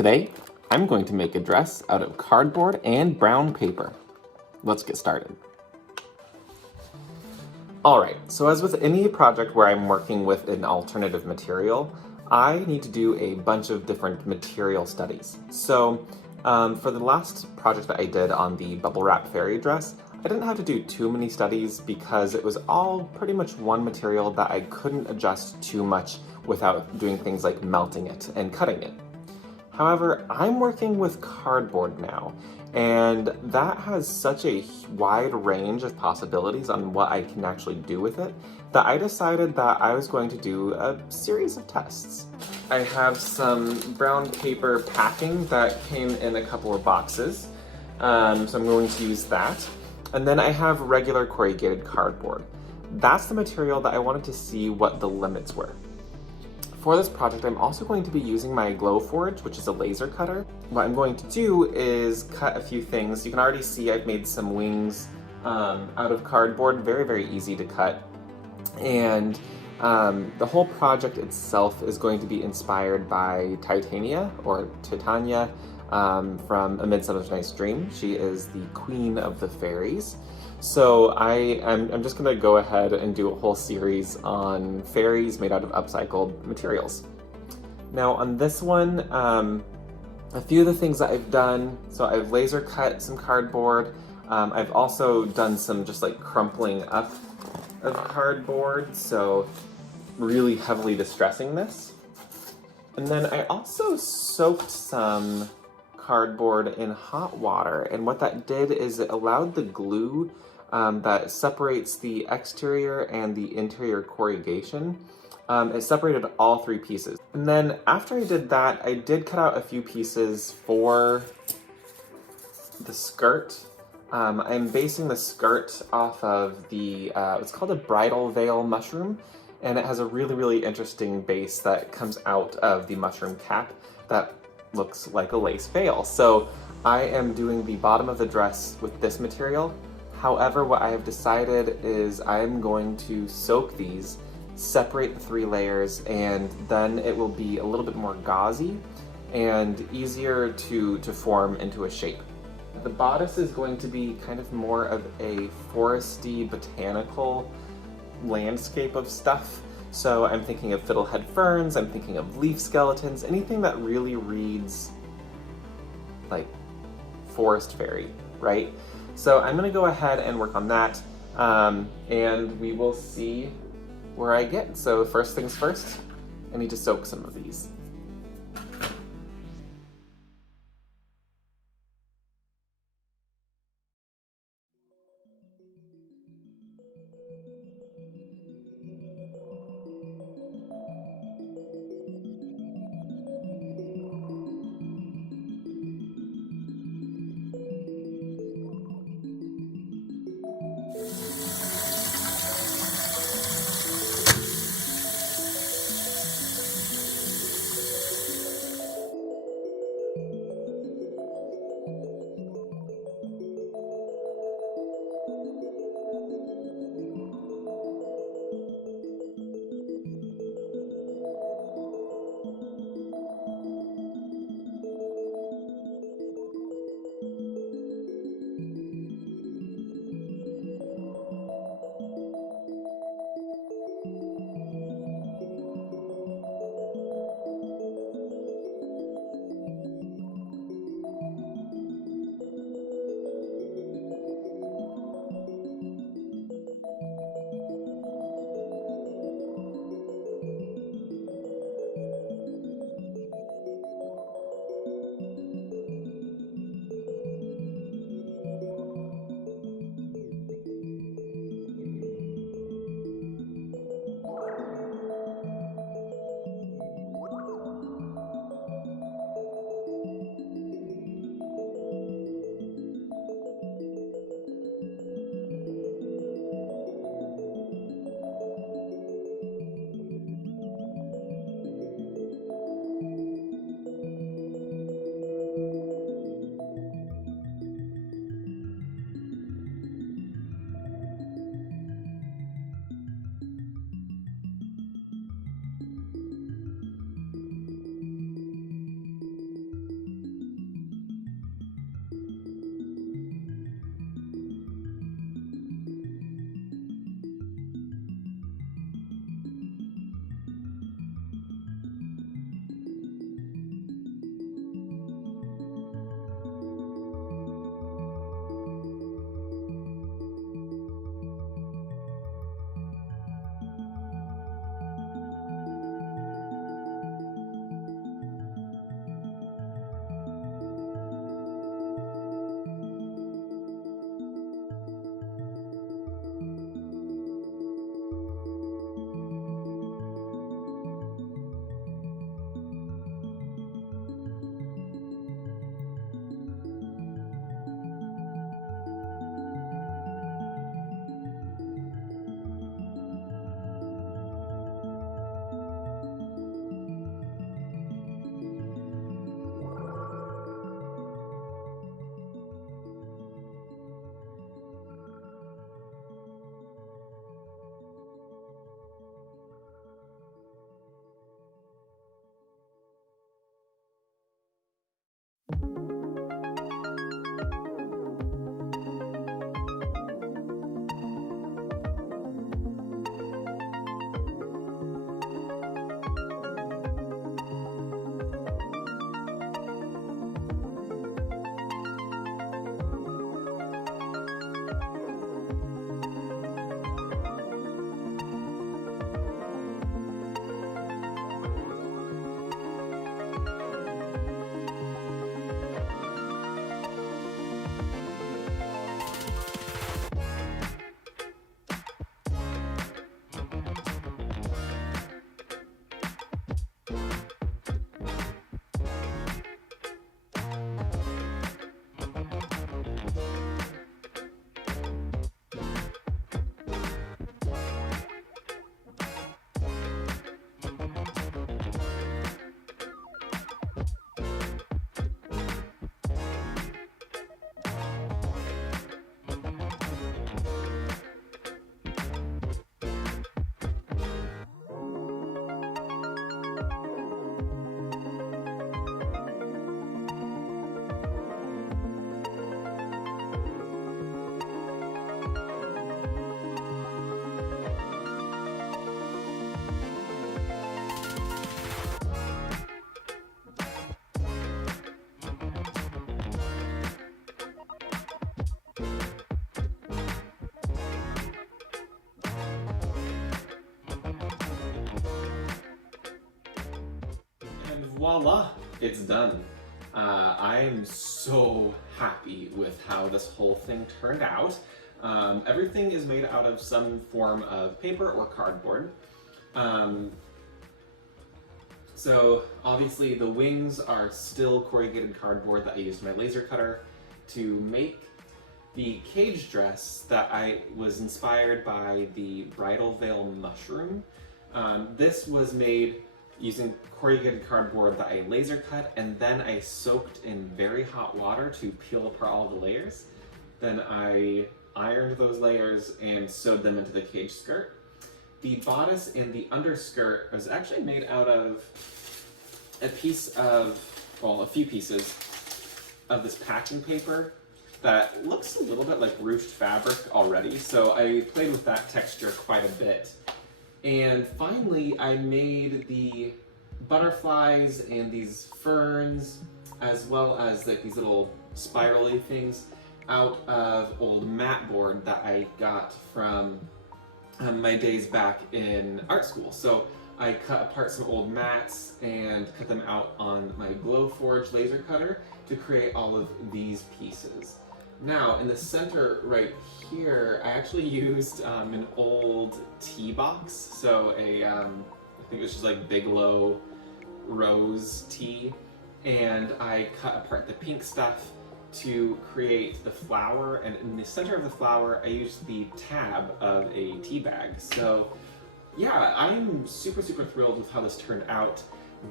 Today, I'm going to make a dress out of cardboard and brown paper. Let's get started. Alright, so as with any project where I'm working with an alternative material, I need to do a bunch of different material studies. So for the last project that I did on the bubble wrap fairy dress, I didn't have to do too many studies because it was all pretty much one material that I couldn't adjust too much without doing things like melting it and cutting it. However, I'm working with cardboard now, and that has such a wide range of possibilities on what I can actually do with it that I decided that I was going to do a series of tests. I have some brown paper packing that came in a couple of boxes, so I'm going to use that. And then I have regular corrugated cardboard. That's the material that I wanted to see what the limits were. For this project, I'm also going to be using my Glowforge, which is a laser cutter. What I'm going to do is cut a few things. You can already see I've made some wings out of cardboard, very, very easy to cut. And the whole project itself is going to be inspired by Titania, or Titania, from A Midsummer Night's Dream. She is the queen of the fairies. So I'm just going to go ahead and do a whole series on fairies made out of upcycled materials. Now on this one, a few of the things that I've done, so I've laser cut some cardboard. I've also done some just like crumpling up of cardboard, so really heavily distressing this. And then I also soaked some cardboard in hot water, and what that did is it allowed the glue that separates the exterior and the interior corrugation. It separated all three pieces. And then after I did that, I did cut out a few pieces for the skirt. I'm basing the skirt off of the, it's called a bridal veil mushroom, and it has a really, really interesting base that comes out of the mushroom cap that looks like a lace veil. So I am doing the bottom of the dress with this material. However, what I have decided is I am going to soak these, separate the three layers, and then it will be a little bit more gauzy and easier to form into a shape. The bodice is going to be kind of more of a foresty, botanical landscape of stuff. So I'm thinking of fiddlehead ferns, I'm thinking of leaf skeletons, anything that really reads like forest fairy, right? So I'm gonna go ahead and work on that, and we will see where I get. So first things first, I need to soak some of these. And voila, it's done. I am so happy with how this whole thing turned out. Everything is made out of some form of paper or cardboard. So obviously the wings are still corrugated cardboard that I used my laser cutter to make. The cage dress that I was inspired by the bridal veil mushroom. This was made using corrugated cardboard that I laser cut, and then I soaked in very hot water to peel apart all the layers. Then I ironed those layers and sewed them into the cage skirt. The bodice and the underskirt was actually made out of a few pieces of this packing paper that looks a little bit like ruched fabric already, so I played with that texture quite a bit. And finally, I made the butterflies and these ferns, as well as like these little spirally things, out of old mat board that I got from my days back in art school. So I cut apart some old mats and cut them out on my Glowforge laser cutter to create all of these pieces. Now, in the center right here, I actually used an old tea box. So I think it was just like Bigelow rose tea. And I cut apart the pink stuff to create the flower. And in the center of the flower, I used the tab of a tea bag. So yeah, I'm super thrilled with how this turned out.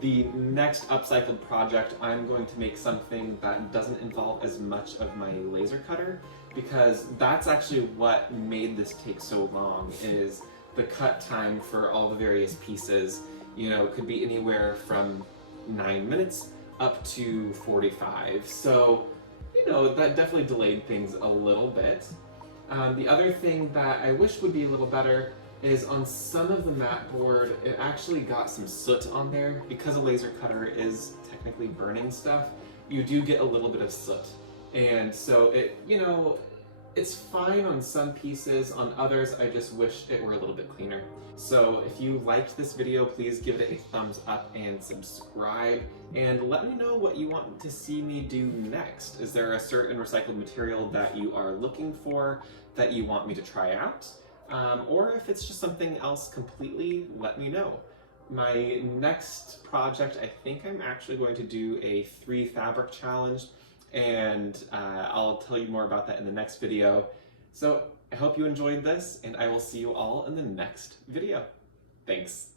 The next upcycled project, I'm going to make something that doesn't involve as much of my laser cutter, because that's actually what made this take so long, is the cut time for all the various pieces, you know, could be anywhere from 9 minutes up to 45. So, you know, that definitely delayed things a little bit. The other thing that I wish would be a little better is on some of the mat board, it actually got some soot on there. Because a laser cutter is technically burning stuff, you do get a little bit of soot. And so it, you know, it's fine on some pieces, on others I just wish it were a little bit cleaner. So if you liked this video, please give it a thumbs up and subscribe, and let me know what you want to see me do next. Is there a certain recycled material that you are looking for that you want me to try out? Or if it's just something else completely, let me know. My next project, I think I'm actually going to do a 3 fabric challenge, and I'll tell you more about that in the next video. So I hope you enjoyed this, and I will see you all in the next video. Thanks.